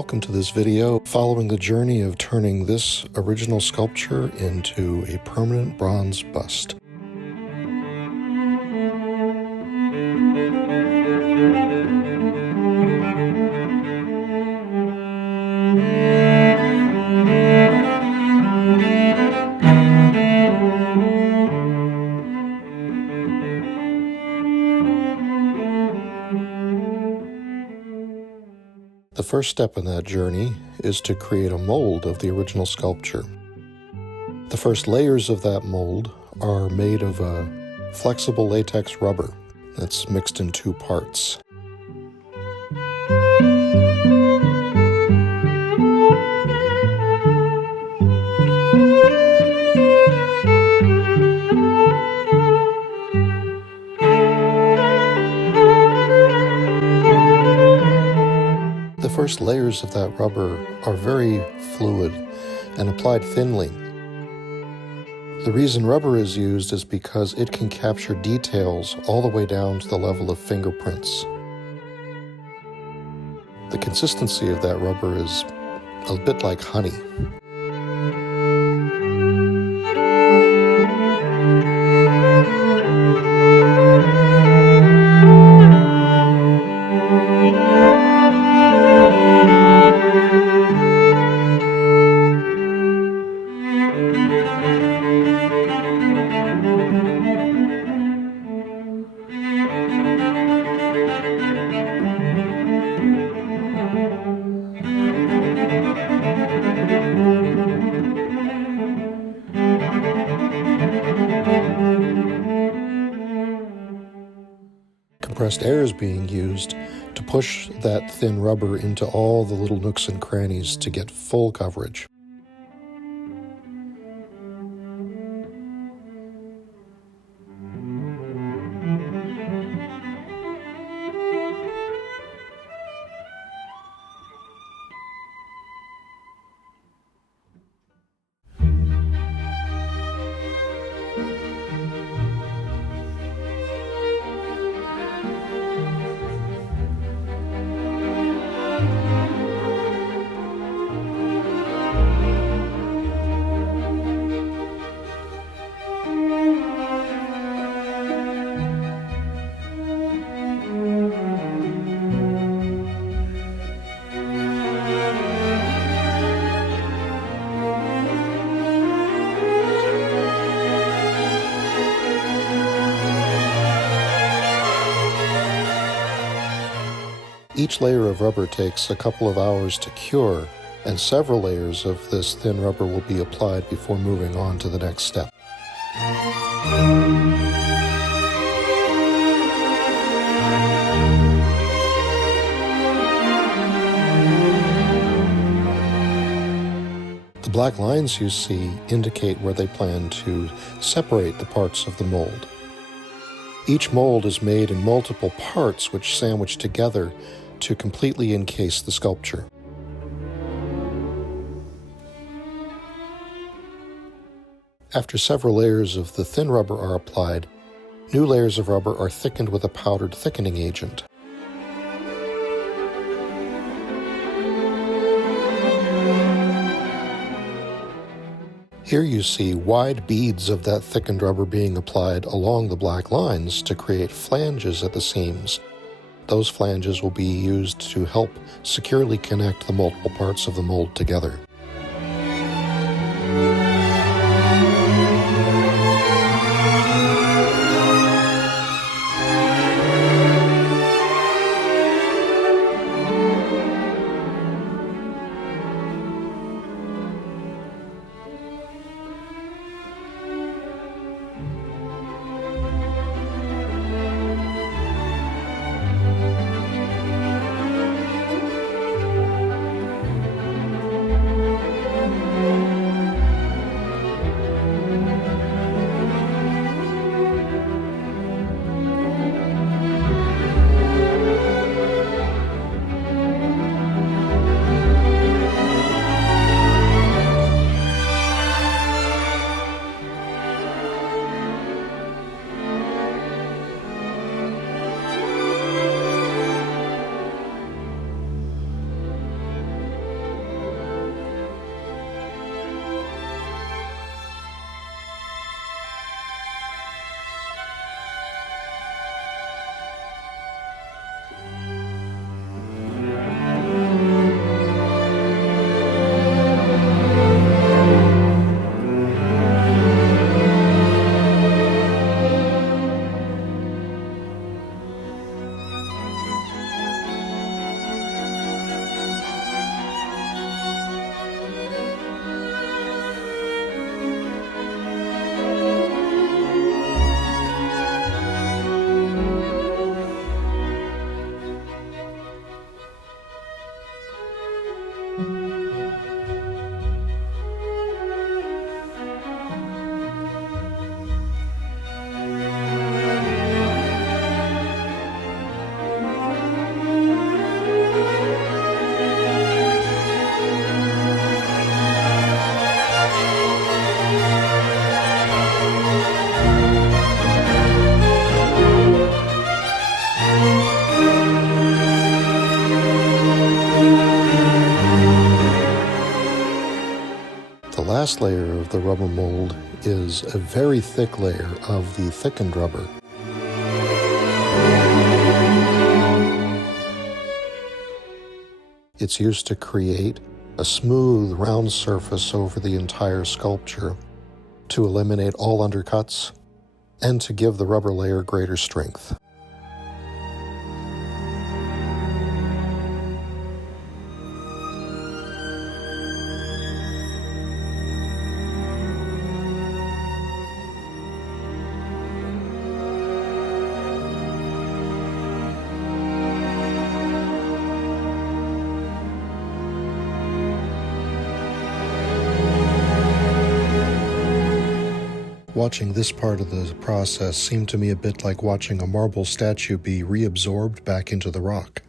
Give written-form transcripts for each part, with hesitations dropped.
Welcome to this video following the journey of turning this original sculpture into a permanent bronze bust. The first step in that journey is to create a mold of the original sculpture. The first layers of that mold are made of a flexible latex rubber that's mixed in two parts. The first layers of that rubber are very fluid and applied thinly. The reason rubber is used is because it can capture details all the way down to the level of fingerprints. The consistency of that rubber is a bit like honey. Compressed air is being used to push that thin rubber into all the little nooks and crannies to get full coverage. Each layer of rubber takes a couple of hours to cure, and several layers of this thin rubber will be applied before moving on to the next step. The black lines you see indicate where they plan to separate the parts of the mold. Each mold is made in multiple parts which sandwich together to completely encase the sculpture. After several layers of the thin rubber are applied, new layers of rubber are thickened with a powdered thickening agent. Here you see wide beads of that thickened rubber being applied along the black lines to create flanges at the seams. Those flanges will be used to help securely connect the multiple parts of the mold together. The last layer of the rubber mold is a very thick layer of the thickened rubber. It's used to create a smooth, round surface over the entire sculpture, to eliminate all undercuts, and to give the rubber layer greater strength. Watching this part of the process seemed to me a bit like watching a marble statue be reabsorbed back into the rock.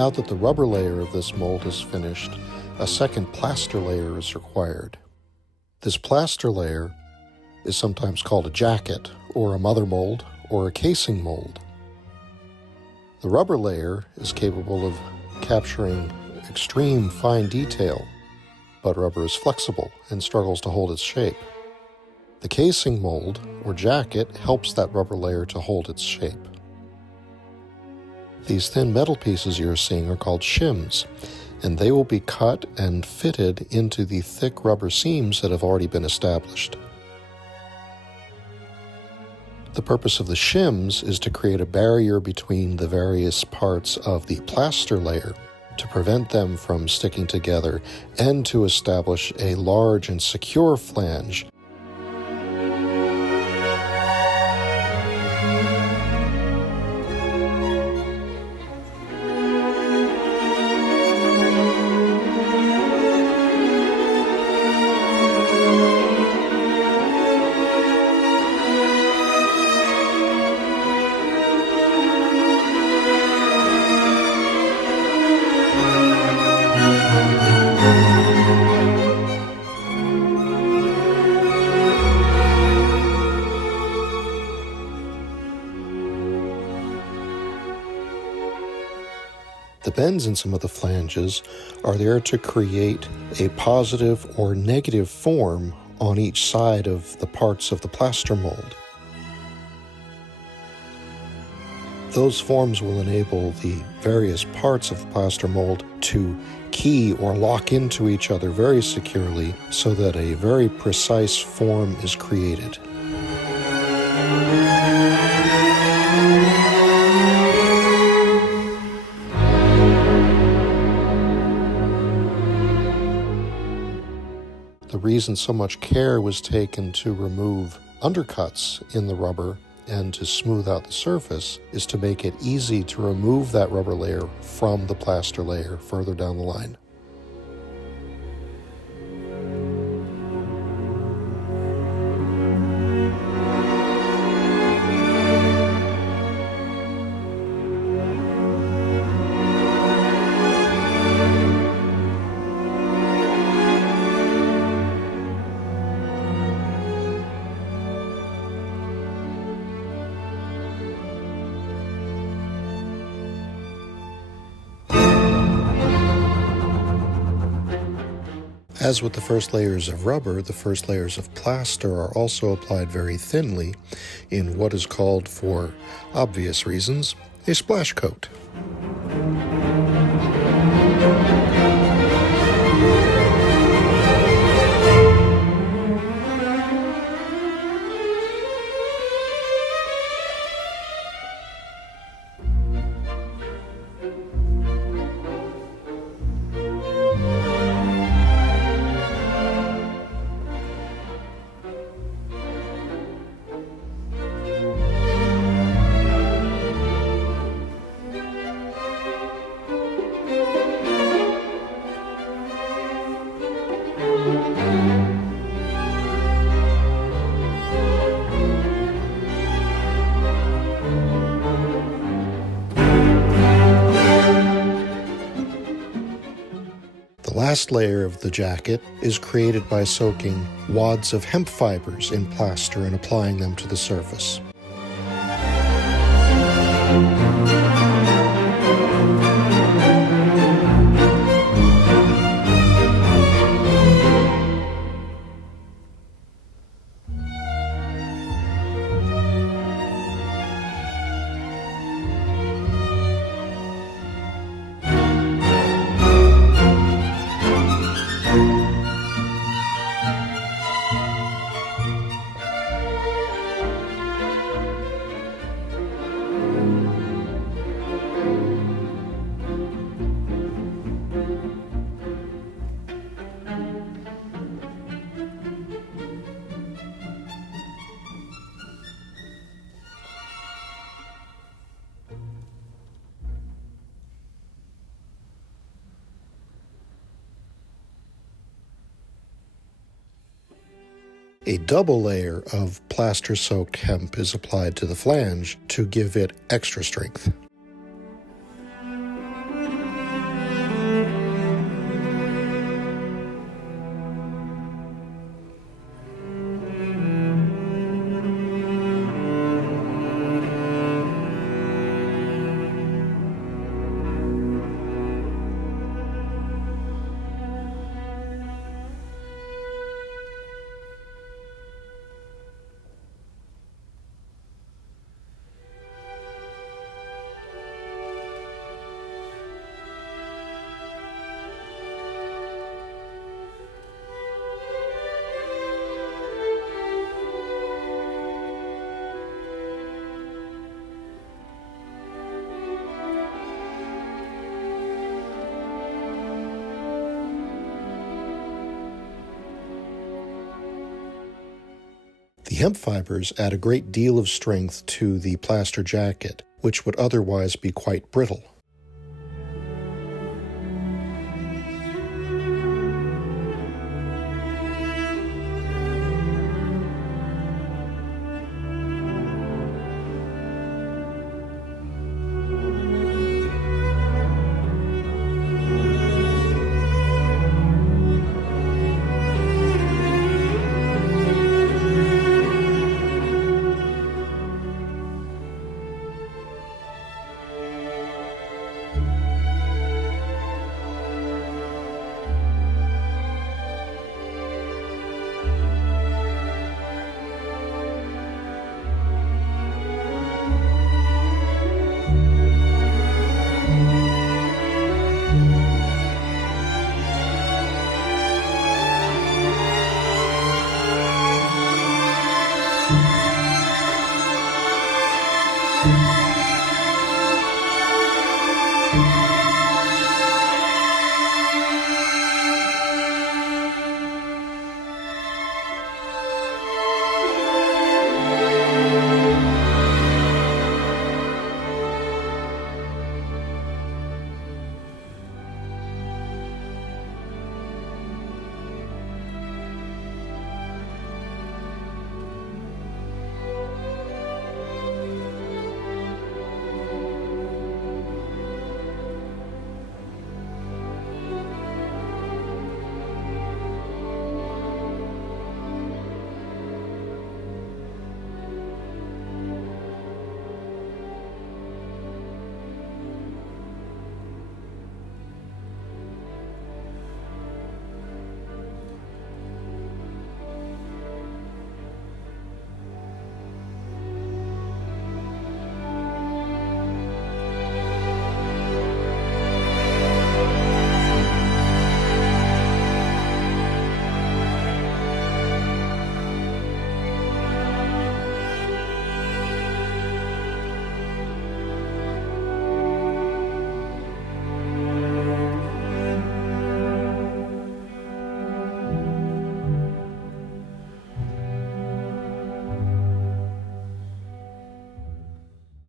Now that the rubber layer of this mold is finished, a second plaster layer is required. This plaster layer is sometimes called a jacket, or a mother mold, or a casing mold. The rubber layer is capable of capturing extreme fine detail, but rubber is flexible and struggles to hold its shape. The casing mold, or jacket, helps that rubber layer to hold its shape. These thin metal pieces you're seeing are called shims, and they will be cut and fitted into the thick rubber seams that have already been established. The purpose of the shims is to create a barrier between the various parts of the plaster layer to prevent them from sticking together and to establish a large and secure flange. The bends in some of the flanges are there to create a positive or negative form on each side of the parts of the plaster mold. Those forms will enable the various parts of the plaster mold to key or lock into each other very securely so that a very precise form is created. The reason so much care was taken to remove undercuts in the rubber and to smooth out the surface is to make it easy to remove that rubber layer from the plaster layer further down the line. As with the first layers of rubber, the first layers of plaster are also applied very thinly in what is called, for obvious reasons, a splash coat. The last layer of the jacket is created by soaking wads of hemp fibers in plaster and applying them to the surface. A double layer of plaster-soaked hemp is applied to the flange to give it extra strength. The hemp fibers add a great deal of strength to the plaster jacket, which would otherwise be quite brittle.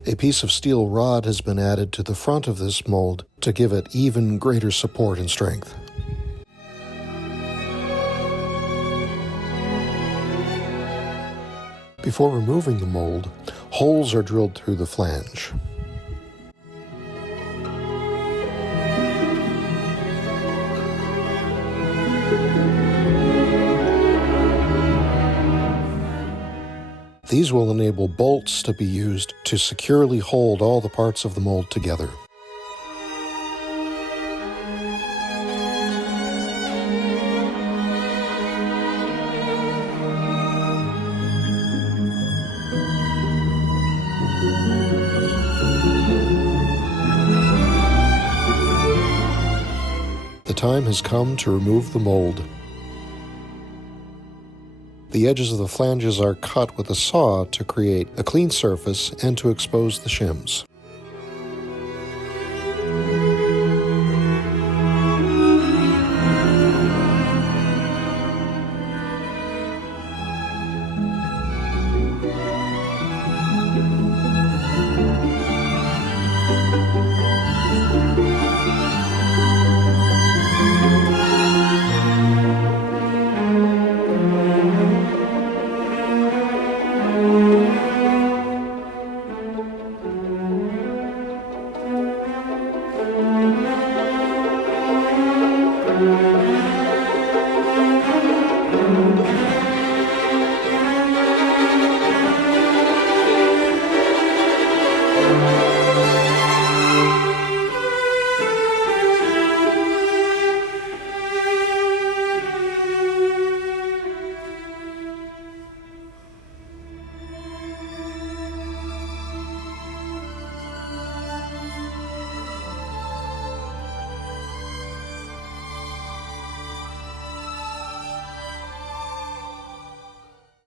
A piece of steel rod has been added to the front of this mold to give it even greater support and strength. Before removing the mold, holes are drilled through the flange. These will enable bolts to be used to securely hold all the parts of the mold together. The time has come to remove the mold. The edges of the flanges are cut with a saw to create a clean surface and to expose the shims.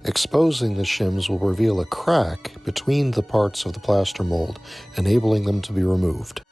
Exposing the shims will reveal a crack between the parts of the plaster mold, enabling them to be removed.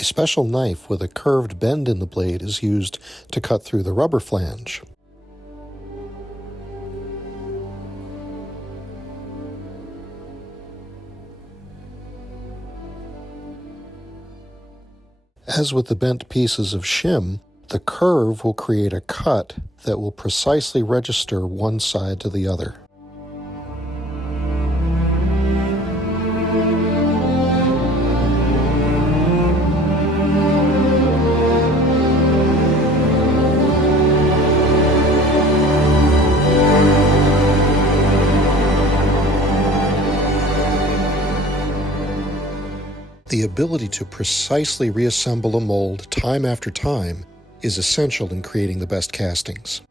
A special knife with a curved bend in the blade is used to cut through the rubber flange. As with the bent pieces of shim, the curve will create a cut that will precisely register one side to the other. The ability to precisely reassemble a mold time after time is essential in creating the best castings.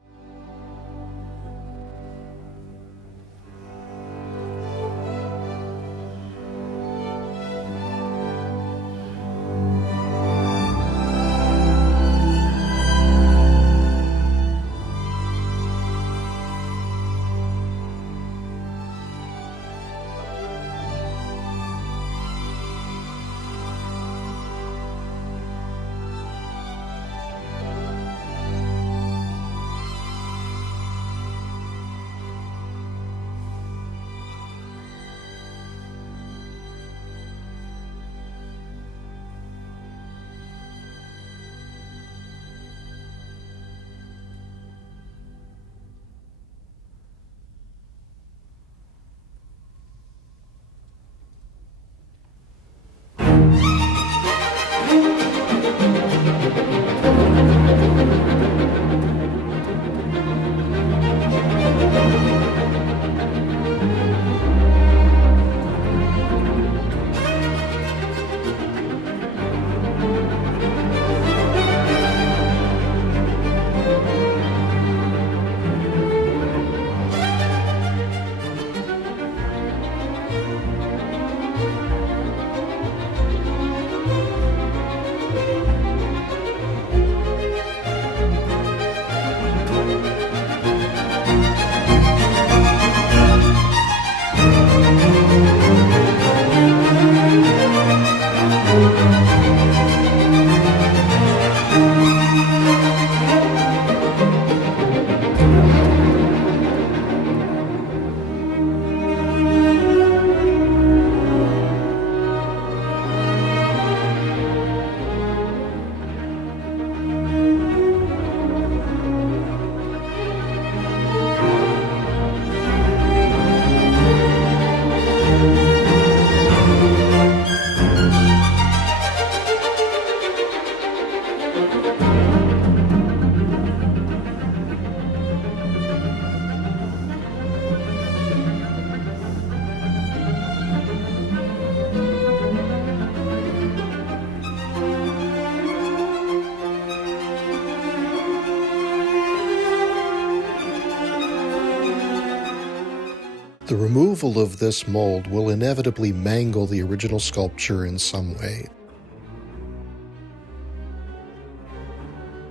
The removal of this mold will inevitably mangle the original sculpture in some way.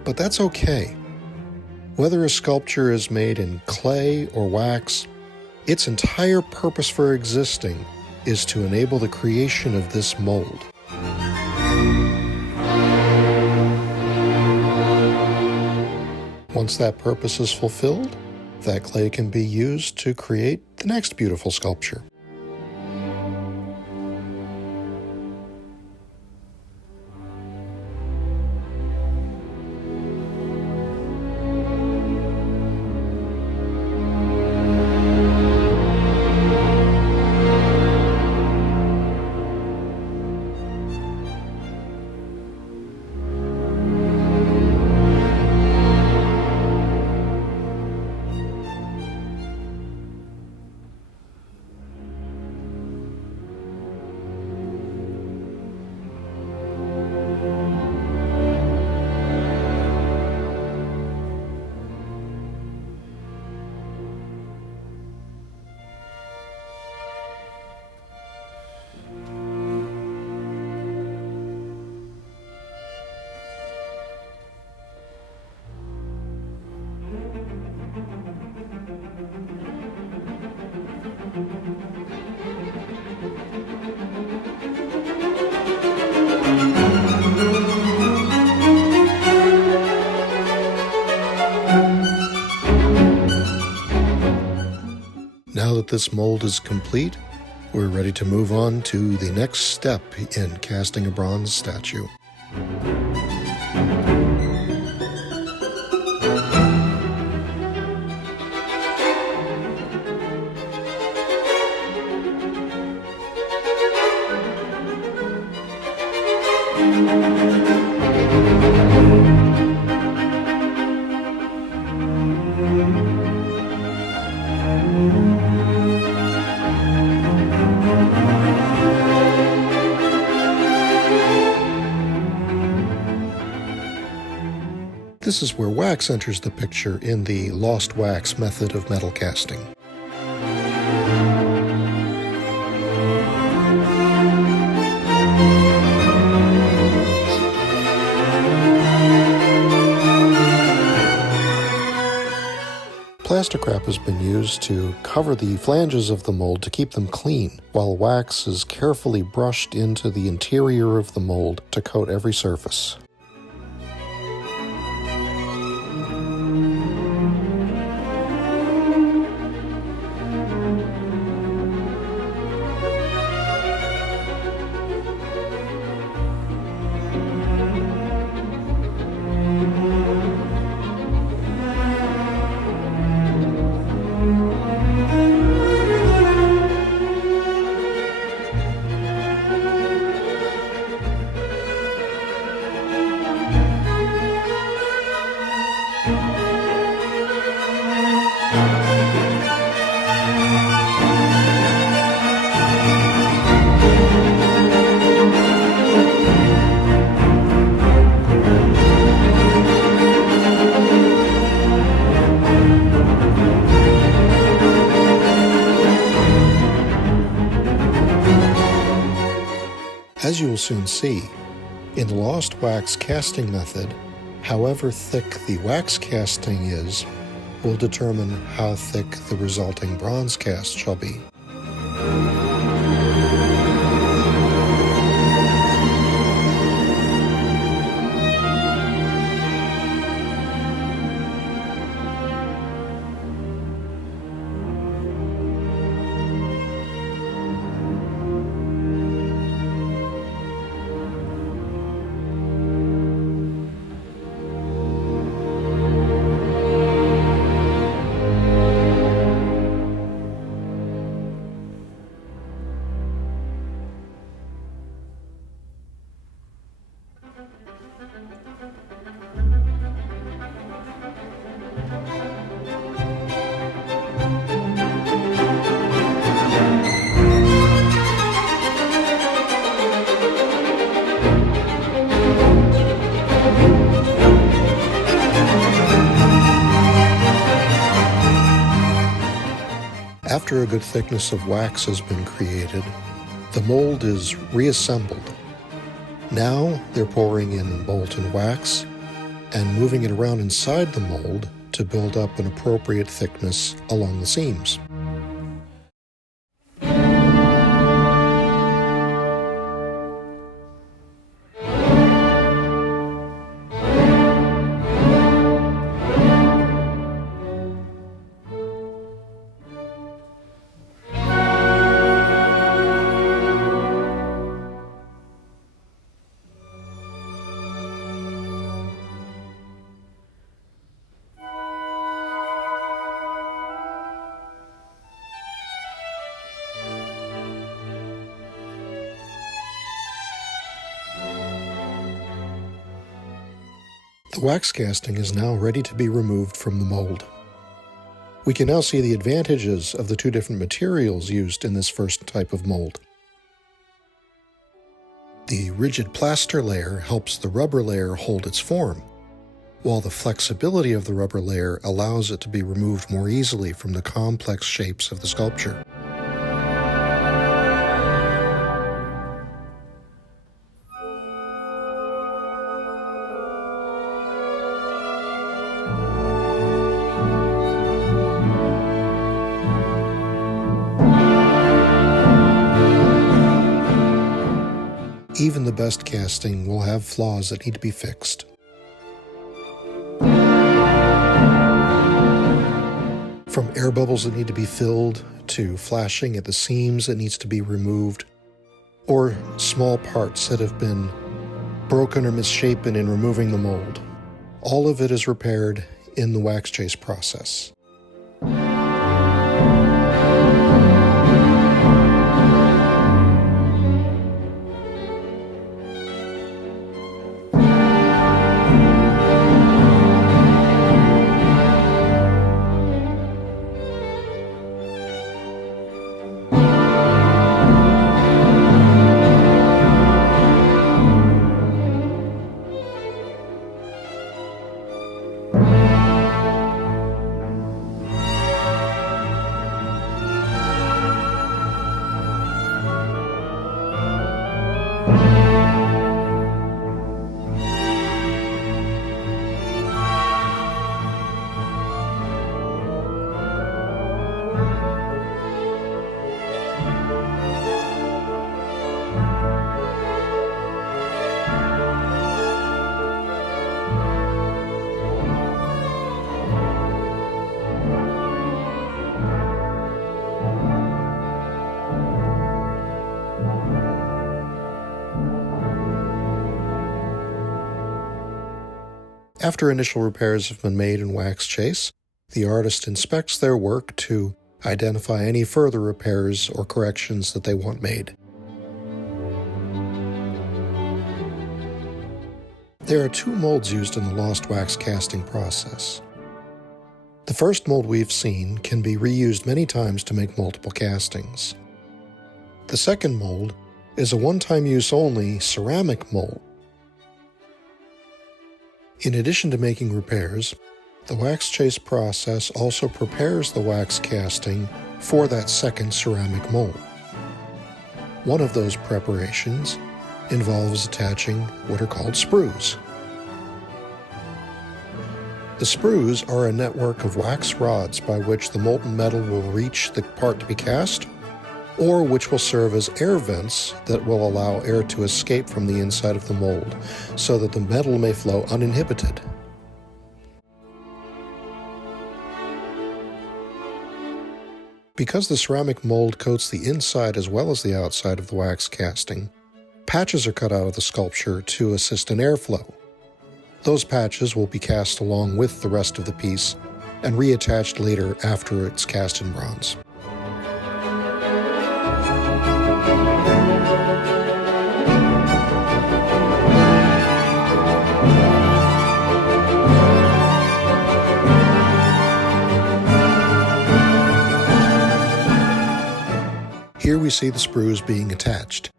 But that's okay. Whether a sculpture is made in clay or wax, its entire purpose for existing is to enable the creation of this mold. Once that purpose is fulfilled, that clay can be used to create the next beautiful sculpture. Now that this mold is complete, we're ready to move on to the next step in casting a bronze statue. This is where wax enters the picture in the lost wax method of metal casting. Plaster crap has been used to cover the flanges of the mold to keep them clean, while wax is carefully brushed into the interior of the mold to coat every surface. As you will soon see, in the lost wax casting method, however thick the wax casting is will determine how thick the resulting bronze cast shall be. After a good thickness of wax has been created, the mold is reassembled. Now they're pouring in molten wax and moving it around inside the mold to build up an appropriate thickness along the seams. The wax casting is now ready to be removed from the mold. We can now see the advantages of the two different materials used in this first type of mold. The rigid plaster layer helps the rubber layer hold its form, while the flexibility of the rubber layer allows it to be removed more easily from the complex shapes of the sculpture. Even the best casting will have flaws that need to be fixed. From air bubbles that need to be filled, to flashing at the seams that needs to be removed, or small parts that have been broken or misshapen in removing the mold. All of it is repaired in the wax chase process. After initial repairs have been made in wax chase, the artist inspects their work to identify any further repairs or corrections that they want made. There are two molds used in the lost wax casting process. The first mold we've seen can be reused many times to make multiple castings. The second mold is a one-time use only ceramic mold. In addition to making repairs, the wax chase process also prepares the wax casting for that second ceramic mold. One of those preparations involves attaching what are called sprues. The sprues are a network of wax rods by which the molten metal will reach the part to be cast, or which will serve as air vents that will allow air to escape from the inside of the mold so that the metal may flow uninhibited. Because the ceramic mold coats the inside as well as the outside of the wax casting, patches are cut out of the sculpture to assist in airflow. Those patches will be cast along with the rest of the piece and reattached later after it's cast in bronze. Here we see the sprues being attached.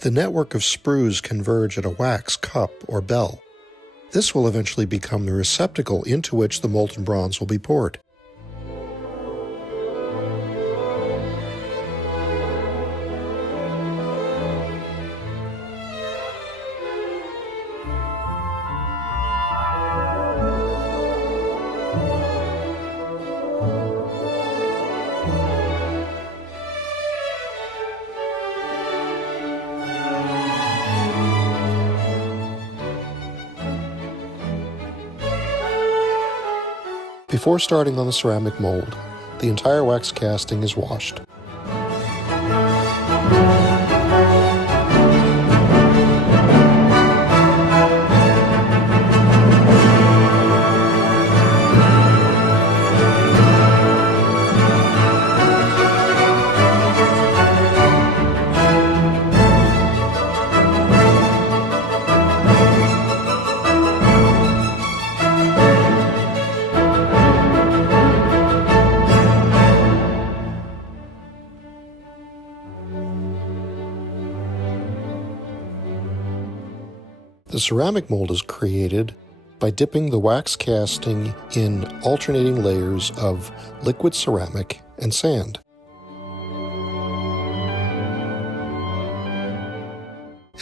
The network of sprues converge at a wax cup or bell. This will eventually become the receptacle into which the molten bronze will be poured. Before starting on the ceramic mold, the entire wax casting is washed. The ceramic mold is created by dipping the wax casting in alternating layers of liquid ceramic and sand.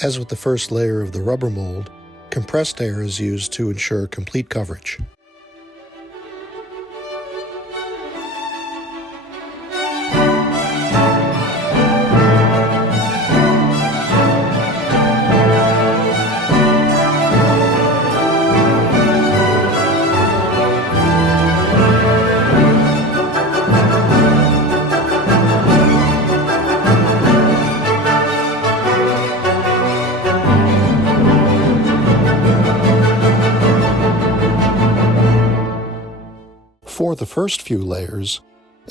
As with the first layer of the rubber mold, compressed air is used to ensure complete coverage. For the first few layers,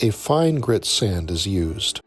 a fine grit sand is used.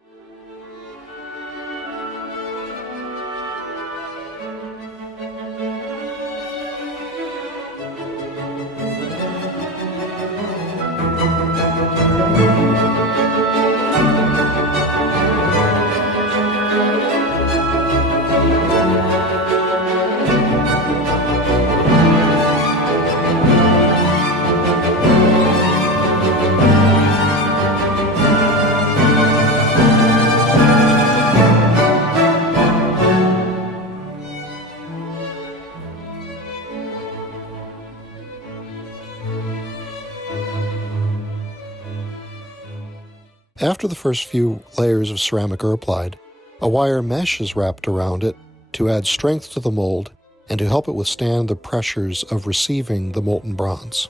After the first few layers of ceramic are applied, a wire mesh is wrapped around it to add strength to the mold and to help it withstand the pressures of receiving the molten bronze.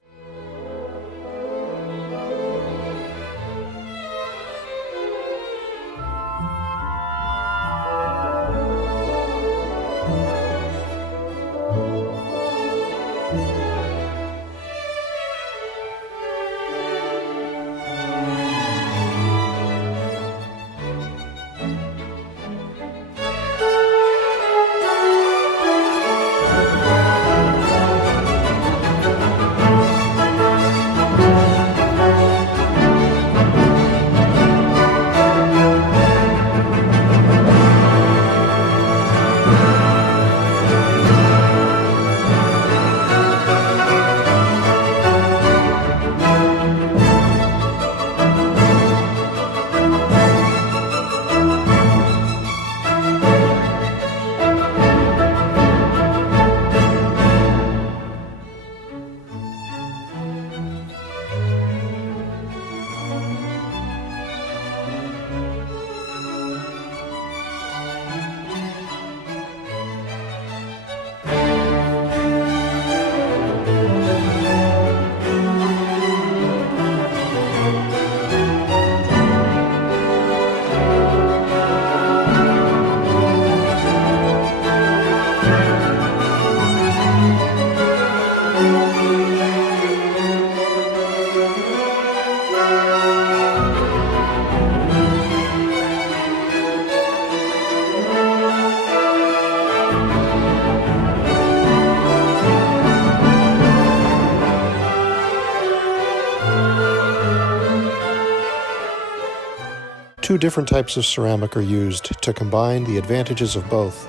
Two different types of ceramic are used to combine the advantages of both.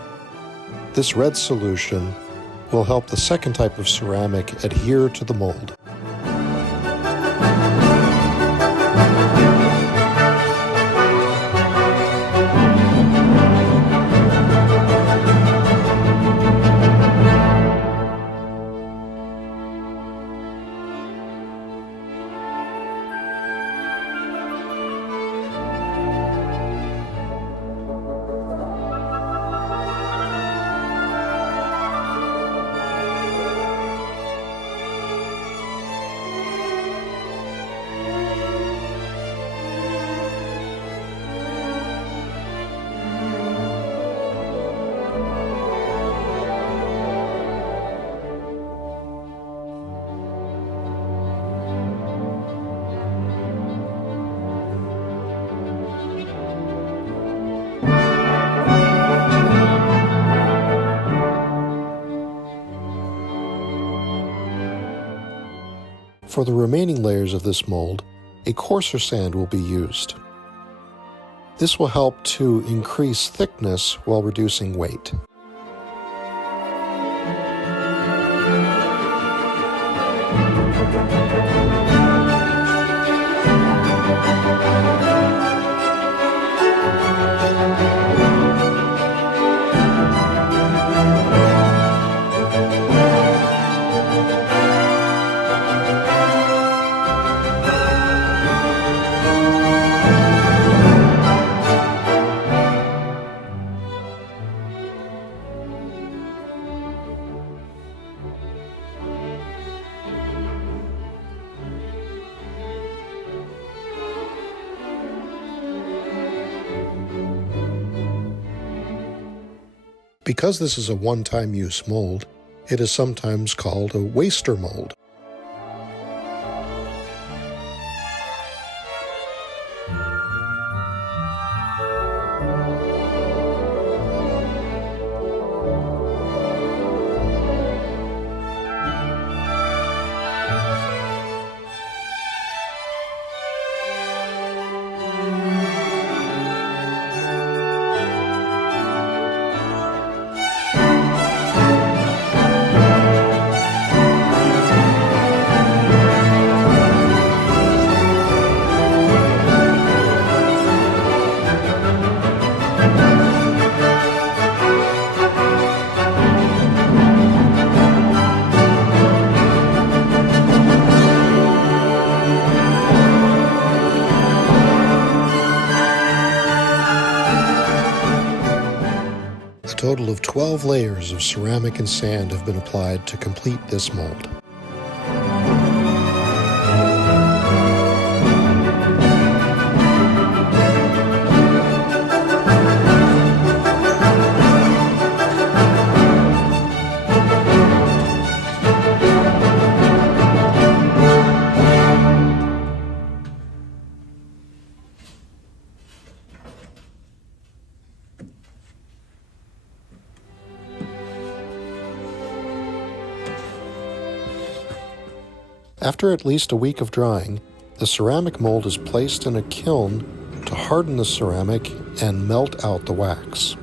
This red solution will help the second type of ceramic adhere to the mold. For the remaining layers of this mold, a coarser sand will be used. This will help to increase thickness while reducing weight. Because this is a one-time use mold, it is sometimes called a waster mold. A total of 12 layers of ceramic and sand have been applied to complete this mold. After at least a week of drying, the ceramic mold is placed in a kiln to harden the ceramic and melt out the wax.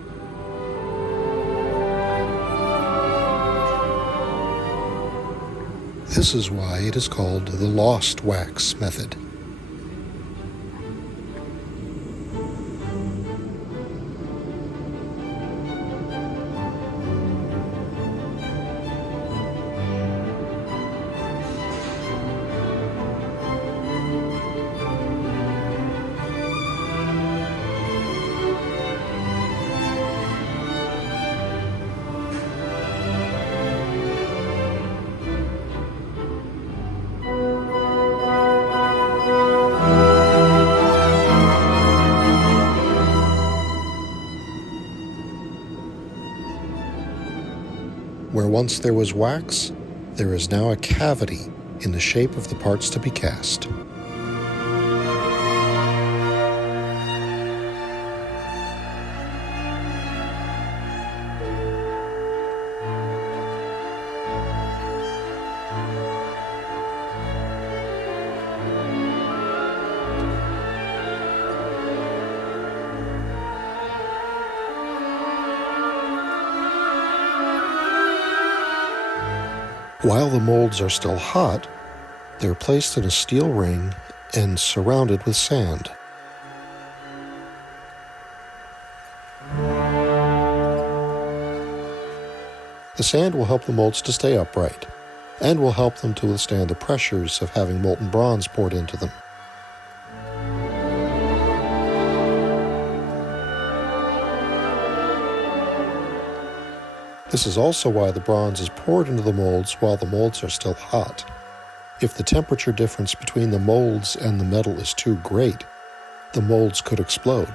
This is why it is called the lost wax method. Where once there was wax, there is now a cavity in the shape of the parts to be cast. While the molds are still hot, they're placed in a steel ring and surrounded with sand. The sand will help the molds to stay upright, and will help them to withstand the pressures of having molten bronze poured into them. This is also why the bronze is poured into the molds while the molds are still hot. If the temperature difference between the molds and the metal is too great, the molds could explode.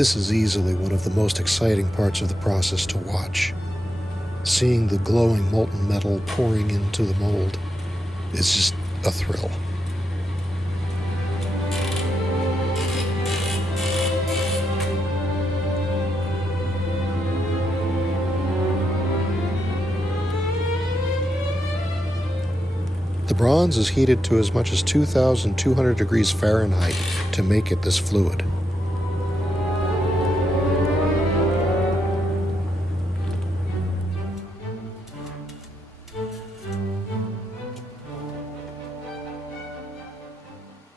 This is easily one of the most exciting parts of the process to watch. Seeing the glowing molten metal pouring into the mold is just a thrill. The bronze is heated to as much as 2,200 degrees Fahrenheit to make it this fluid.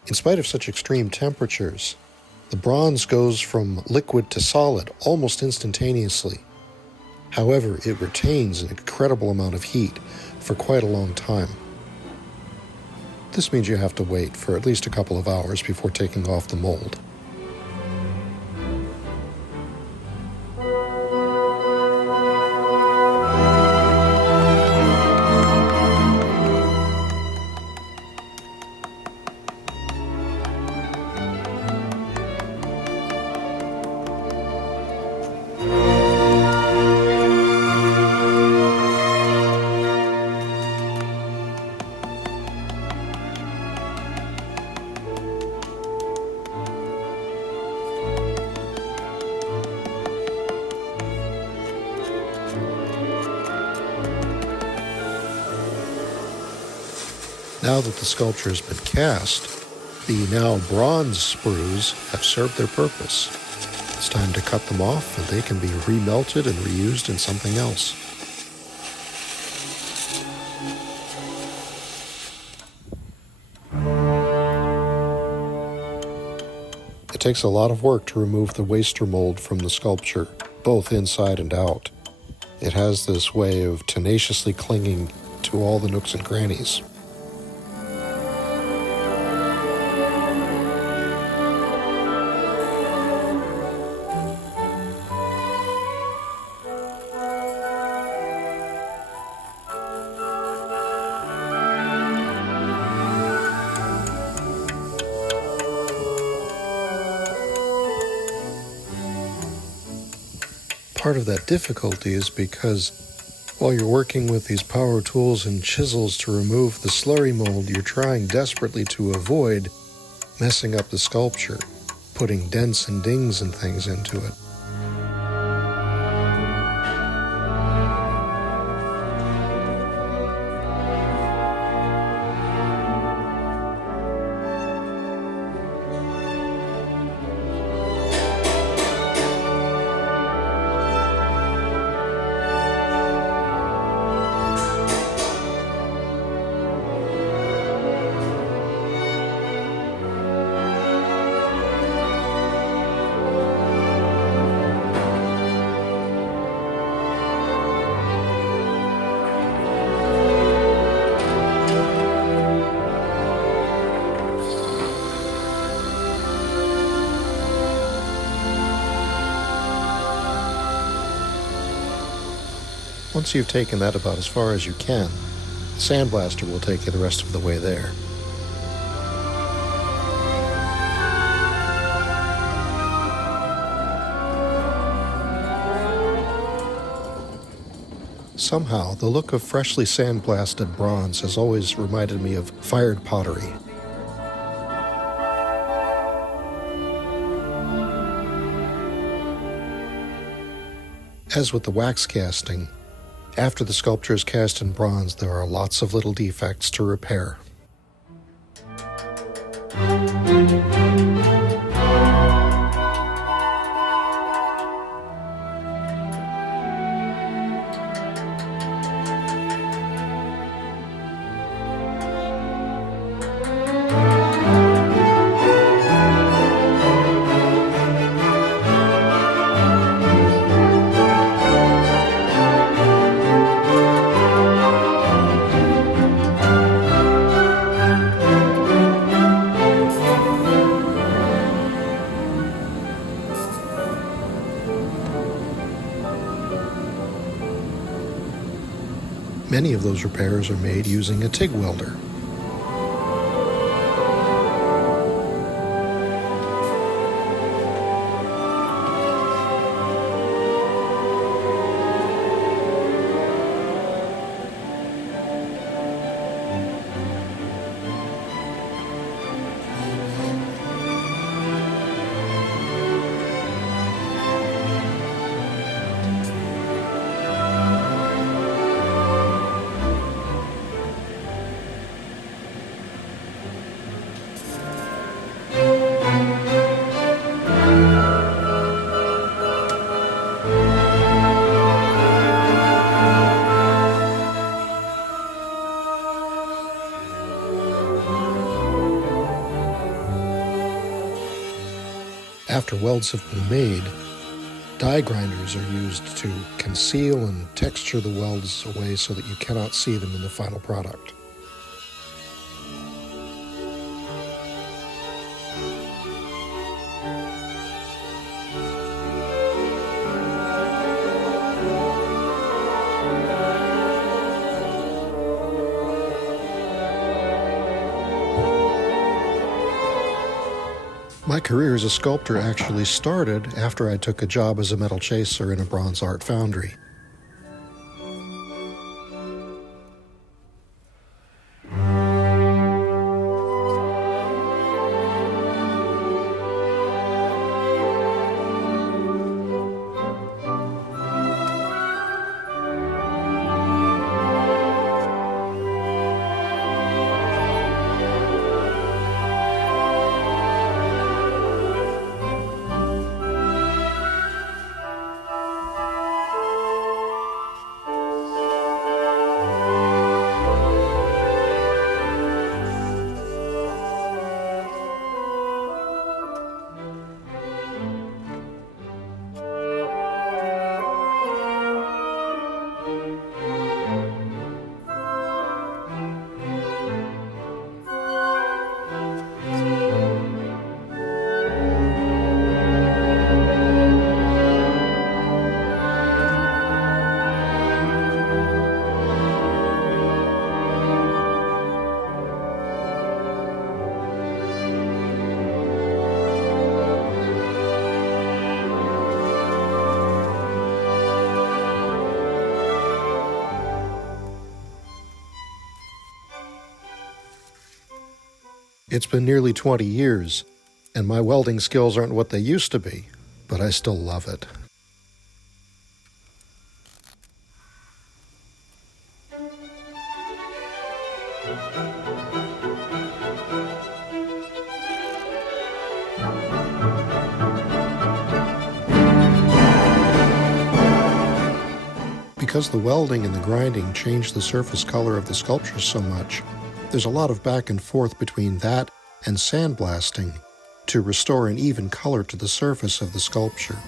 In spite of such extreme temperatures, the bronze goes from liquid to solid almost instantaneously. However, it retains an incredible amount of heat for quite a long time. This means you have to wait for at least a couple of hours before taking off the mold. Now that the sculpture has been cast, the now bronze sprues have served their purpose. It's time to cut them off and they can be remelted and reused in something else. It takes a lot of work to remove the waster mold from the sculpture, both inside and out. It has this way of tenaciously clinging to all the nooks and crannies. Part of that difficulty is because while you're working with these power tools and chisels to remove the slurry mold, you're trying desperately to avoid messing up the sculpture, putting dents and dings and things into it. Once you've taken that about as far as you can, the sandblaster will take you the rest of the way there. Somehow, the look of freshly sandblasted bronze has always reminded me of fired pottery. As with the wax casting, after the sculpture is cast in bronze, there are lots of little defects to repair. Many of those repairs are made using a TIG welder. After welds have been made, die grinders are used to conceal and texture the welds away so that you cannot see them in the final product. My career as a sculptor actually started after I took a job as a metal chaser in a bronze art foundry. It's been nearly 20 years, and my welding skills aren't what they used to be, but I still love it. Because the welding and the grinding change the surface color of the sculpture so much, there's a lot of back and forth between that and sandblasting to restore an even color to the surface of the sculpture.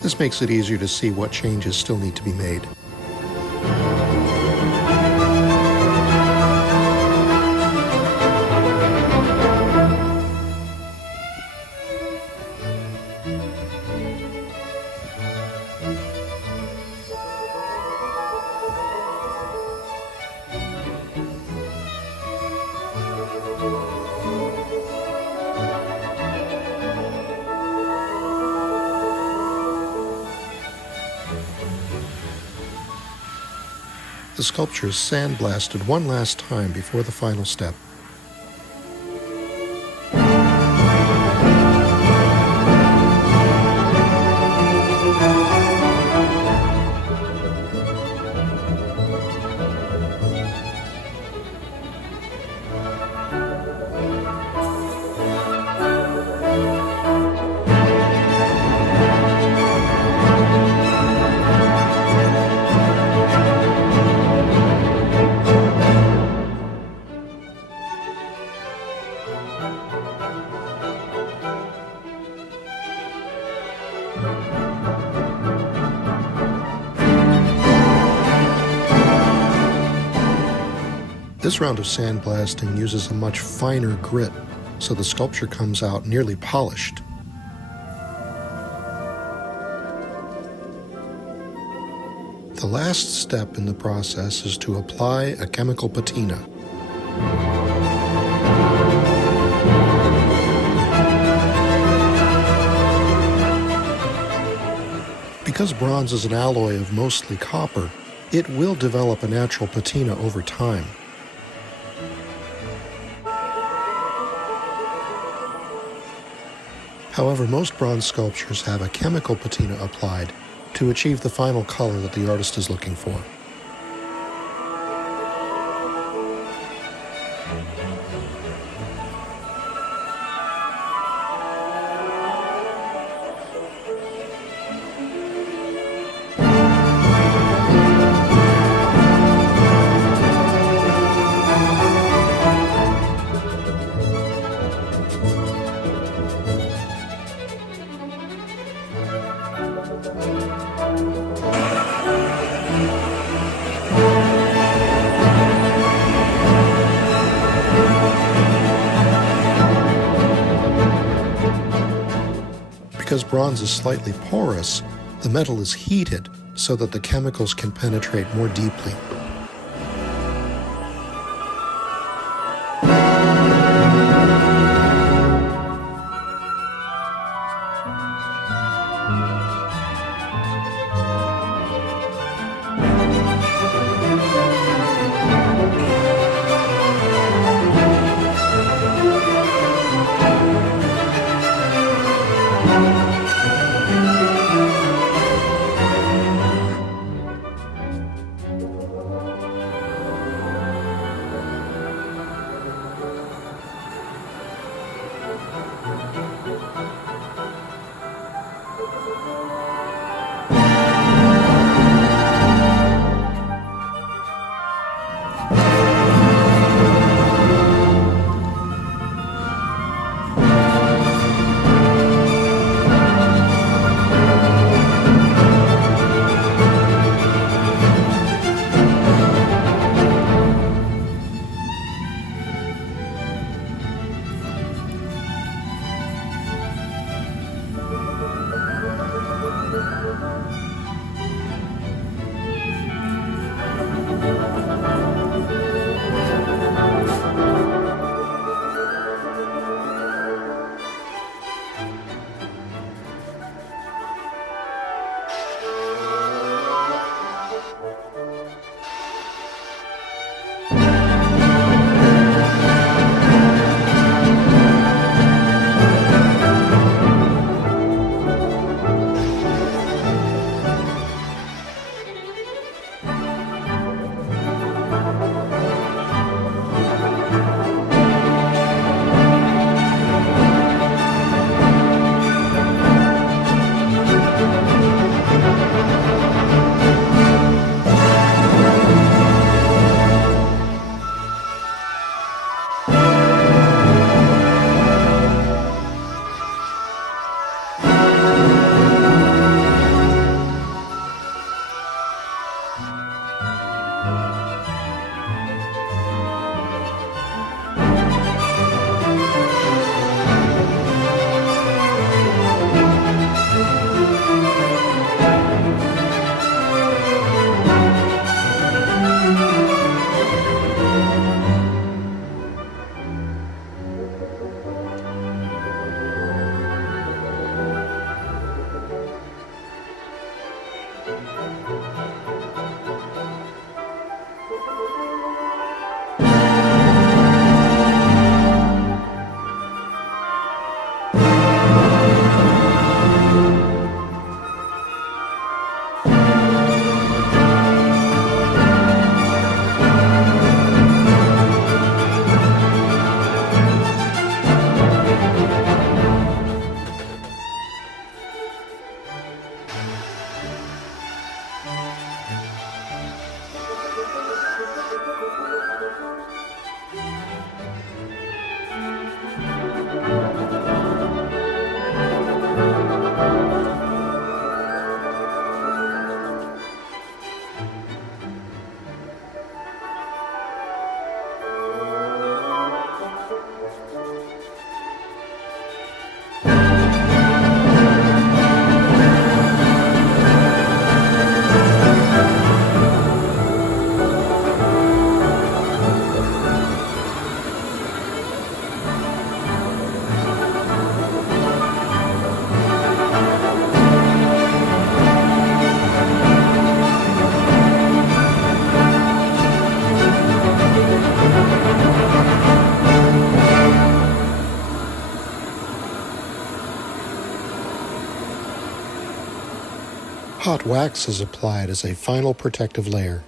This makes it easier to see what changes still need to be made. the sculpture is sandblasted one last time before the final step. This round of sandblasting uses a much finer grit, so the sculpture comes out nearly polished. The last step in the process is to apply a chemical patina. Because bronze is an alloy of mostly copper, it will develop a natural patina over time. However, most bronze sculptures have a chemical patina applied to achieve the final color that the artist is looking for. Because bronze is slightly porous, the metal is heated so that the chemicals can penetrate more deeply. Hot wax is applied as a final protective layer.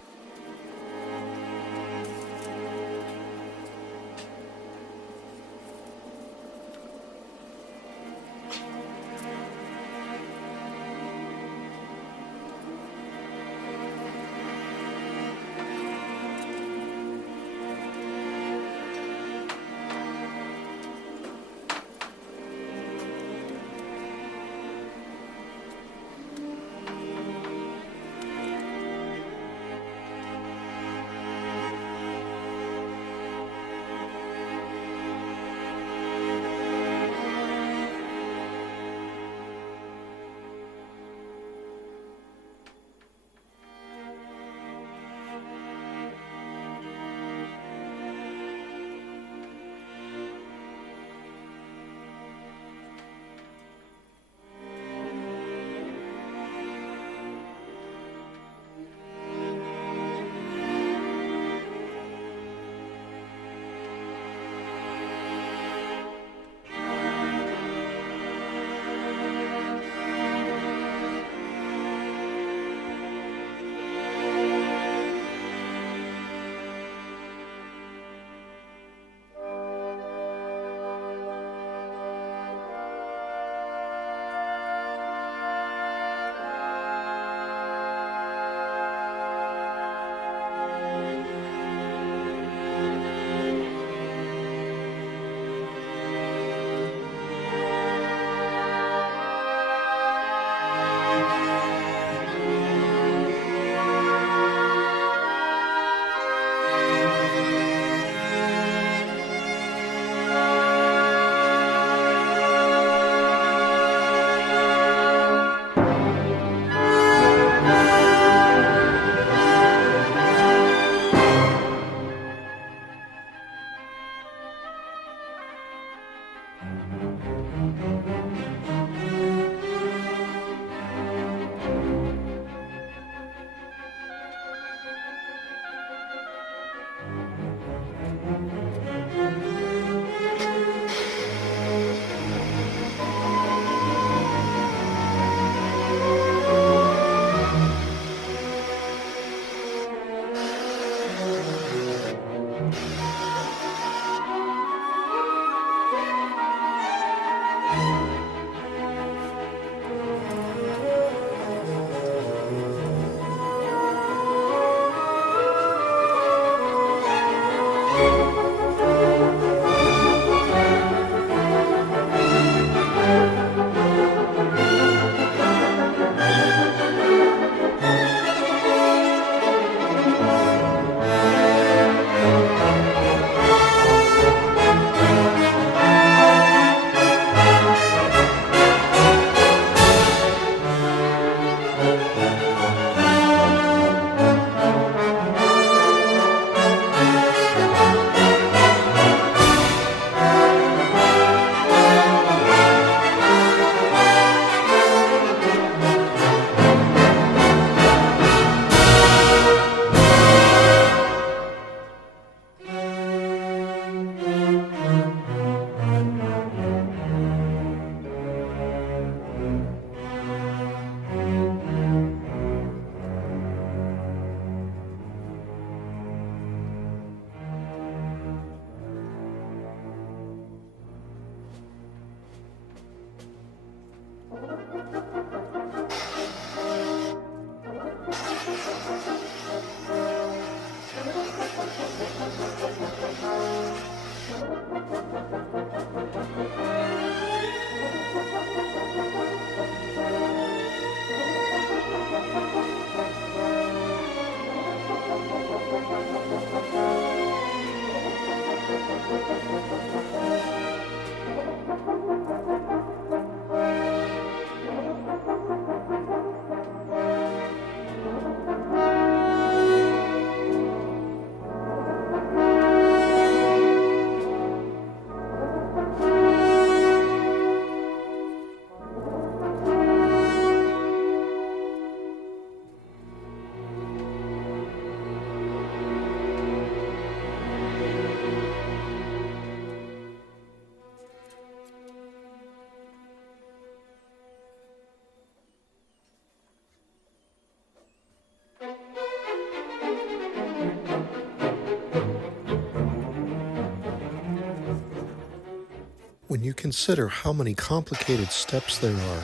when you consider how many complicated steps there are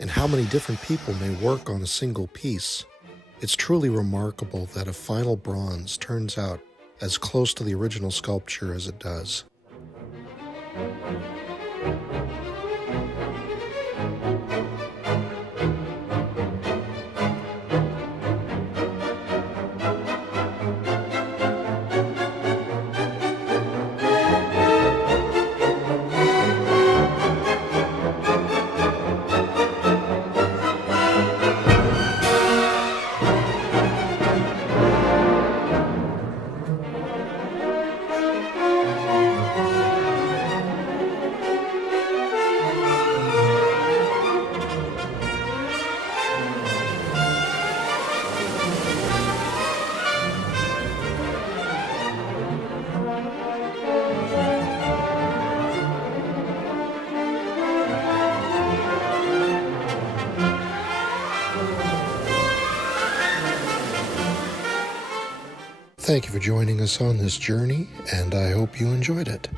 and how many different people may work on a single piece, it's truly remarkable that a final bronze turns out as close to the original sculpture as it does. Thank you for joining us on this journey, and I hope you enjoyed it.